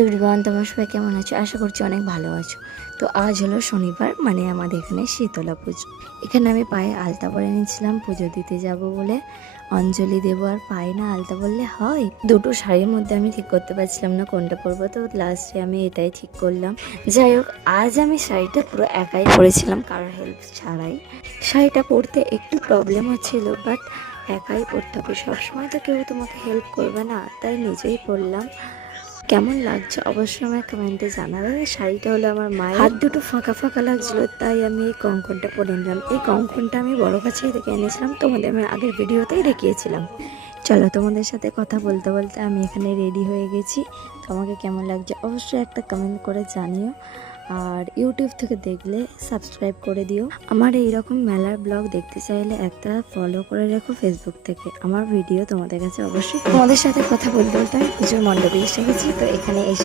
Everyone, তোমরা সবাই কেমন আছো? আশা করছি অনেক ভালো আছো। তো আজ হলো শনিবার, মানে আমাদের এখানে শীতলা পুজো। এখানে আমি পায়ে আলতা পরে নিয়েছিলাম পুজো দিতে যাব বলে। অঞ্জলি দেবো আর পায়ে না আলতা বললে হয়? দুটো শাড়ির মধ্যে আমি ঠিক করতে পারছিলাম না কোনটা পরবো, তো লাস্টে আমি এটাই ঠিক করলাম। যাই হোক, আজ আমি শাড়িটা পুরো একাই পরেছিলাম, কারোর হেল্প ছাড়াই। শাড়িটা পরতে একটু প্রবলেম হচ্ছিল, বাট একাই পরতে হবে, সবসময় তো কেউ তোমাকে হেল্প করবে না, তাই নিজেই পরলাম। কেমন লাগছে অবশ্যই আমার কমেন্টে জানাবে। শাড়িটা হলো আমার মায়ের, হাত দুটো ফাঁকা ফাঁকা লাগছিল, তাই আমি এই কঙ্কনটা পরে নিলাম। এই কঙ্কনটা আমি বড় কাছেই থেকে এনেছিলাম, তোমাদের আমি আগের ভিডিওতেই দেখিয়েছিলাম। চলো, তোমাদের সাথে কথা বলতে বলতে আমি এখানে রেডি হয়ে গেছি। তোমাকে কেমন লাগছে অবশ্যই একটা কমেন্ট করে জানিও। আর ইউটিউব থেকে দেখলে সাবস্ক্রাইব করে দিও। আমার এইরকম মেলার ব্লগ দেখতে চাইলে একটা ফলো করে রেখো ফেসবুক থেকে। আমার ভিডিও তোমাদের কাছে অবশ্যই। তোমাদের সাথে কথা বলতে বলতে আমি পুজোর মণ্ডপে এসে গেছি, তো এখানে এসে